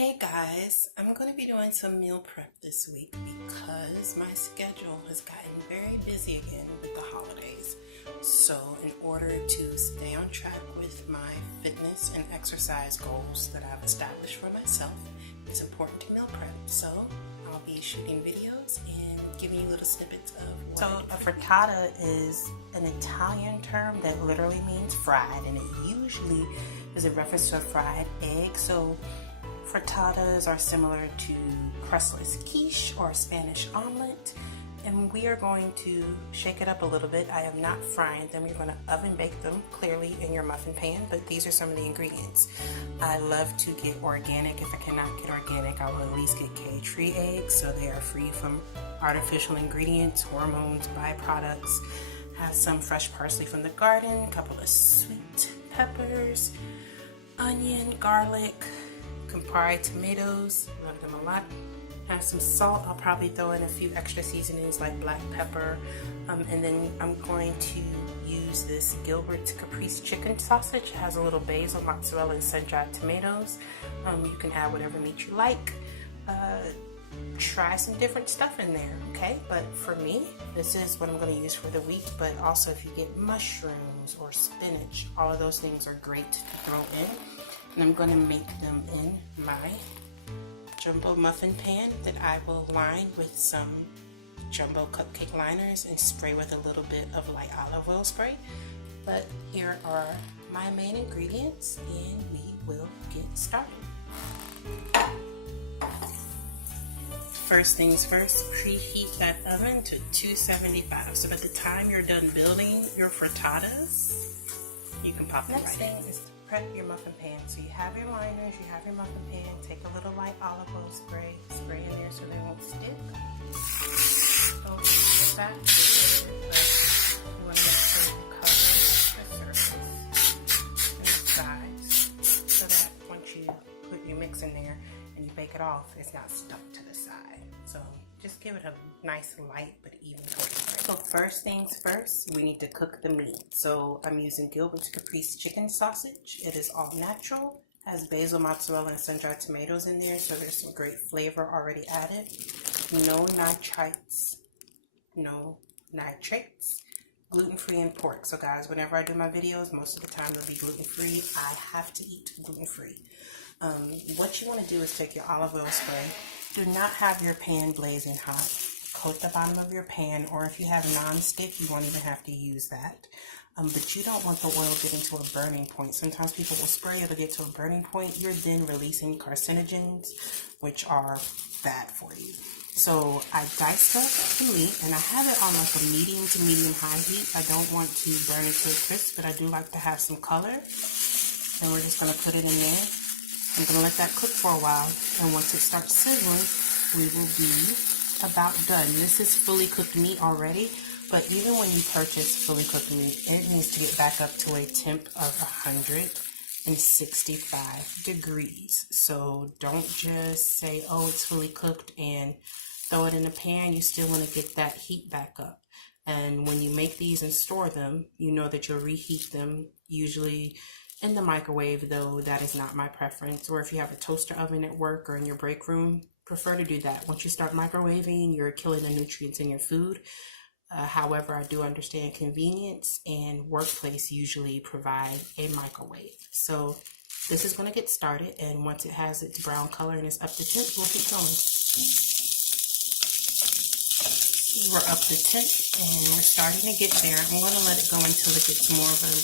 Hey guys, I'm going to be doing some meal prep this week because my schedule has gotten very busy again with the holidays. So in order to stay on track with my fitness and exercise goals that I've established for myself, it's important to meal prep. So I'll be shooting videos and giving you little snippets of what So a frittata is an Italian term that literally means fried, and it usually is a reference to a fried egg. So frittatas are similar to crustless quiche or Spanish omelet, and we are going to shake it up a little bit. I am not frying them. You're going to oven bake them clearly in your muffin pan, but these are some of the ingredients. I love to get organic. If I cannot get organic, I will at least get cage-free eggs, so they are free from artificial ingredients, hormones, byproducts. Have some fresh parsley from the garden, a couple of sweet peppers, onion, garlic, Campari tomatoes, love them a lot. Have some salt. I'll probably throw in a few extra seasonings like black pepper, and then I'm going to use this Gilbert's Caprice chicken sausage. It has a little basil, mozzarella, and sun-dried tomatoes. You can add whatever meat you like. Try some different stuff in there, okay? But for me, this is what I'm going to use for the week. But also, if you get mushrooms or spinach, all of those things are great to throw in. And I'm going to make them in my jumbo muffin pan that I will line with some jumbo cupcake liners and spray with a little bit of light olive oil spray. But here are my main ingredients, and we will get started. First things first, preheat that oven to 275. So by the time you're done building your frittatas, you can pop them right in. Next thing is prep your muffin pan. So you have your liners, you have your muffin pan, take a little light olive oil spray in there so they won't stick. Don't get that, but you want to make sure you cover the surface and the sides so that once you put your mix in there and you bake it off, it's not stuck to the side. So just give it a nice light but even coating. So first things first, we need to cook the meat. So I'm using Gilbert's Caprice chicken sausage. It is all natural, has basil, mozzarella, and sun-dried tomatoes in there, so there's some great flavor already added. No nitrites, gluten-free and pork. So guys, whenever I do my videos, most of the time they'll be gluten-free. I have to eat gluten-free. What you want to do is take your olive oil spray. Do not have your pan blazing hot. Coat the bottom of your pan, or if you have non-stick, you won't even have to use that. But you don't want the oil getting to a burning point. Sometimes people will spray, it'll get to a burning point. You're then releasing carcinogens, which are bad for you. So I diced up the meat, and I have it on like a medium to medium high heat. I don't want to burn it to a crisp, but I do like to have some color. And we're just going to put it in there. I'm going to let that cook for a while, and once it starts sizzling, we will be about done. This is fully cooked meat already, but even when you purchase fully cooked meat, it needs to get back up to a temp of 165 degrees. So don't just say, oh, it's fully cooked and throw it in the pan. You still want to get that heat back up. And when you make these and store them, you know that you'll reheat them usually in the microwave, though that is not my preference. Or if you have a toaster oven at work or in your break room, prefer to do that. Once you start microwaving, you're killing the nutrients in your food. However, I do understand convenience, and workplace usually provide a microwave. So this is going to get started, and once it has its brown color and it's up to temp, we'll keep going. We're up to temp, and we're starting to get there. I'm going to let it go until it gets more of a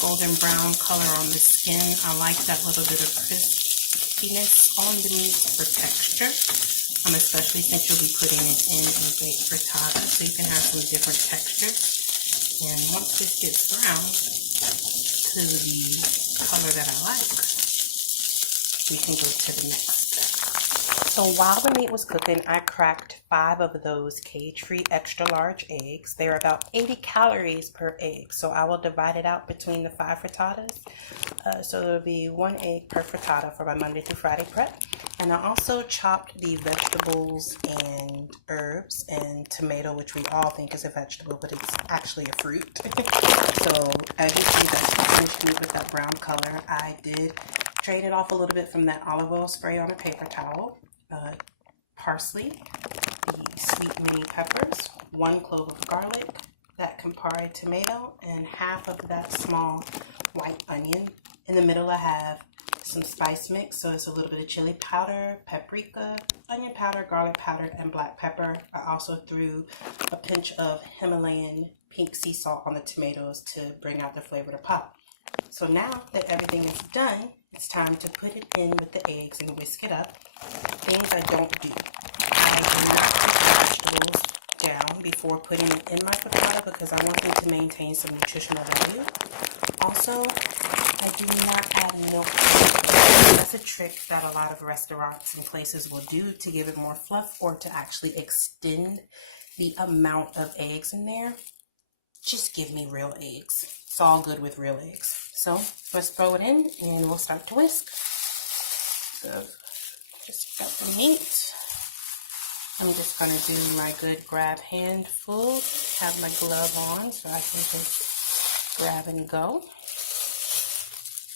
golden brown color on the skin. I like that little bit of crispiness on the meat for texture, especially since you'll be putting it in a baked frittata, so you can have some different textures. And once this gets brown to the color that I like, we can go to the next step. So while the meat was cooking, I cracked 5 of those cage-free extra large eggs. They're about 80 calories per egg. So I will divide it out between the 5 frittatas. So there'll be 1 egg per frittata for my Monday through Friday prep. And I also chopped the vegetables and herbs and tomato, which we all think is a vegetable, but it's actually a fruit. So as you see, that's finished with that brown color. I did Drain it off a little bit from that olive oil spray on a paper towel. Parsley, the sweet mini peppers, 1 clove of garlic, that Campari tomato, and half of that small white onion. In the middle I have some spice mix, so it's a little bit of chili powder, paprika, onion powder, garlic powder, and black pepper. I also threw a pinch of Himalayan pink sea salt on the tomatoes to bring out the flavor to pop. So now that everything is done, it's time to put it in with the eggs and whisk it up. Things I don't do. I do not put the vegetables down before putting it in my frittata because I want them to maintain some nutritional value. Also, I do not add milk. That's a trick that a lot of restaurants and places will do to give it more fluff or to actually extend the amount of eggs in there. Just give me real eggs. It's all good with real eggs. So let's throw it in and we'll start to whisk. So just got the meat. I'm just going to do my good grab handful. Have my glove on so I can just grab and go.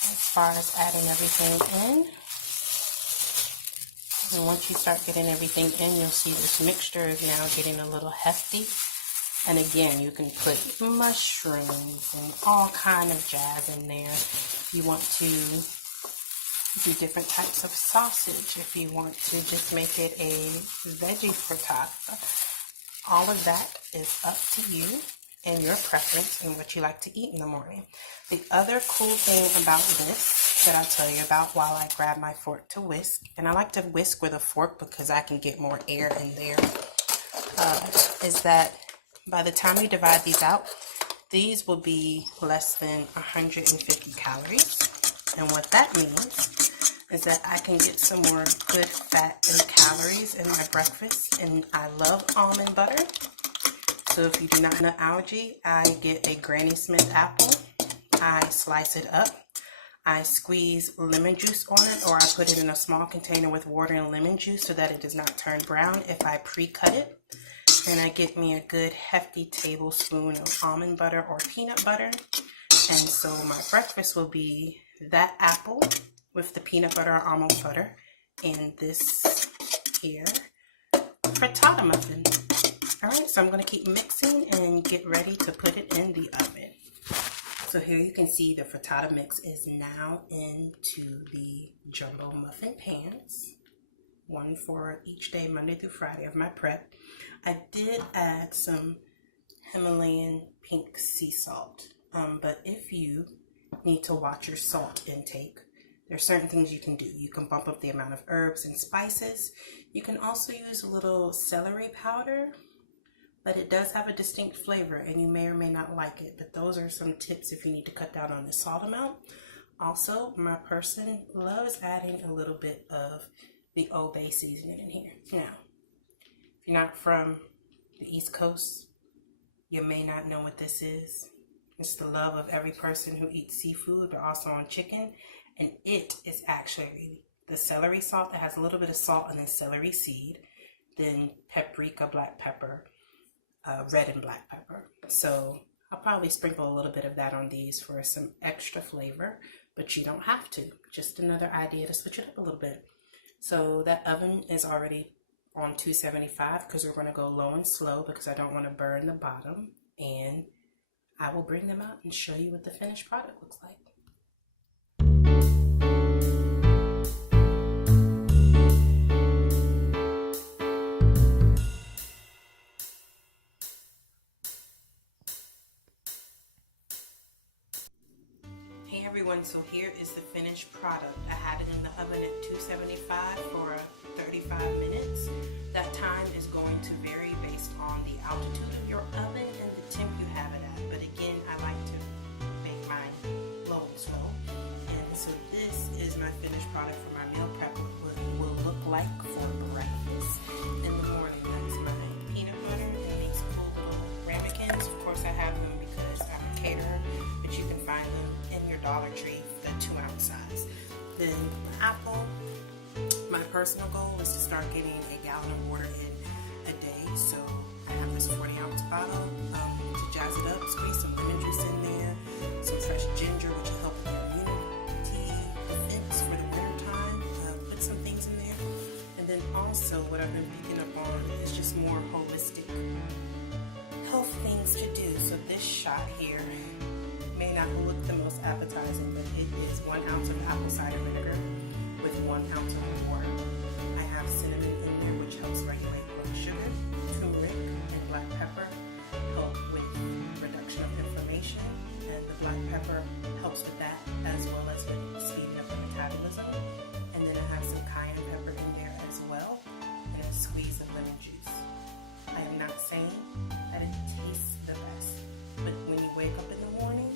As far as adding everything in. And once you start getting everything in, you'll see this mixture is now getting a little hefty. And again, you can put mushrooms and all kind of jazz in there. If you want to do different types of sausage, if you want to just make it a veggie frittata, all of that is up to you and your preference and what you like to eat in the morning. The other cool thing about this that I'll tell you about while I grab my fork to whisk, and I like to whisk with a fork because I can get more air in there, is that by the time you divide these out, these will be less than 150 calories. And what that means is that I can get some more good fat and calories in my breakfast. And I love almond butter. So if you do not know algae, I get a Granny Smith apple. I slice it up. I squeeze lemon juice on it, or I put it in a small container with water and lemon juice so that it does not turn brown if I pre-cut it. And I get me a good hefty tablespoon of almond butter or peanut butter. And so my breakfast will be that apple with the peanut butter or almond butter and this here frittata muffin. Alright, so I'm going to keep mixing and get ready to put it in the oven. So here you can see the frittata mix is now into the jumbo muffin pans. One for each day, Monday through Friday of my prep. I did add some Himalayan pink sea salt, but if you need to watch your salt intake, there are certain things you can do. You can bump up the amount of herbs and spices. You can also use a little celery powder, but it does have a distinct flavor and you may or may not like it, but those are some tips if you need to cut down on the salt amount. Also, my person loves adding a little bit of the Old Bay seasoning in here. Now, if you're not from the East Coast, you may not know what this is. It's the love of every person who eats seafood, but also on chicken. And it is actually the celery salt that has a little bit of salt and then celery seed, then paprika, black pepper, red and black pepper. So I'll probably sprinkle a little bit of that on these for some extra flavor, but you don't have to. Just another idea to switch it up a little bit. So that oven is already on 275 because we're going to go low and slow because I don't want to burn the bottom. And I will bring them out and show you what the finished product looks like. Hey everyone, so here is the finished product. I had it in the oven at 275 for 35 minutes. That time is going to vary based on the altitude of your oven and the temp you have it at. But again, I like to make mine low and slow. And so this is my finished product for my meal prep. What it will look like for breakfast in the morning. That's my peanut butter and these cool little ramekins. Of course, I have them because I'm a caterer, but you can find them in your Dollar Tree, the 2-ounce size. Then the apple. My personal goal is to start getting a gallon of water in a day, so I have this 40-ounce bottle to jazz it up, squeeze some lemon juice in there, some fresh ginger, which will help with your immunity defense for picking up on. It's just more holistic health things to do. So this shot here may not look the most appetizing, but it is 1 ounce of apple cider vinegar with 1 ounce of water. I have cinnamon in there, which helps regulate blood sugar. Turmeric and black pepper help with reduction of inflammation, and the black pepper helps with that as well as with speeding up the metabolism. And then I have some cayenne pepper in there as well, and a squeeze of lemon juice. I am not saying that it tastes the best, but when you wake up in the morning,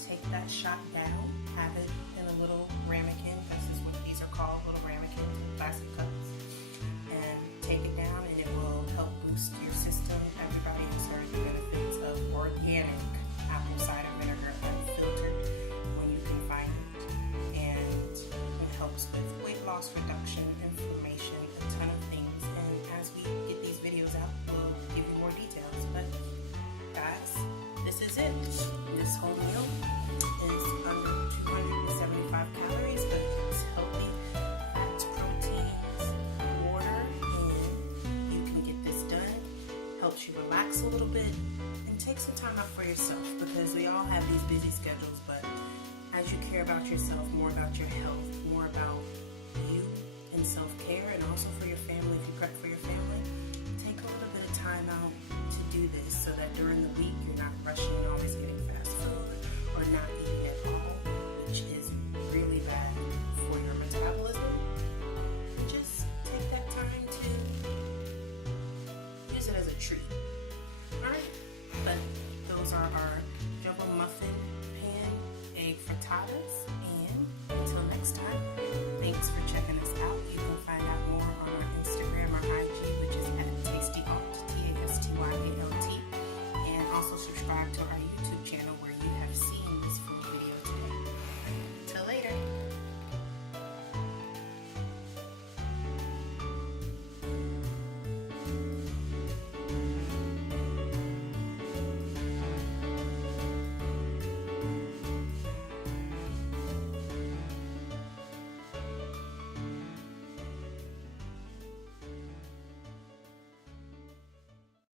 take that shot down, have it in a little ramekin. This is what these are called, little ramekins with plastic cups, and take it down, and it will help boost your system. Everybody has heard the benefits of organic apple cider vinegar, unfiltered when you can find it, and it helps with weight loss, reduction, inflammation, a ton of things. And as we get these videos out, we'll give you more details. But guys, this is it. This whole meal is under 275 calories, but it's healthy fats, proteins, water, and you can get this done. Helps you relax a little bit and take some time out for yourself, because we all have these busy schedules, but as you care about yourself, more about your health, more about you and self-care, and also for your family, if you prep for your family, take a little bit of time out to do this so that during the week you're not rushing and always getting fast food or not eating at all, which is really bad for your metabolism. Just take that time to use it as a treat. Alright, but those are our jumbo muffin pan egg frittatas, and until next time.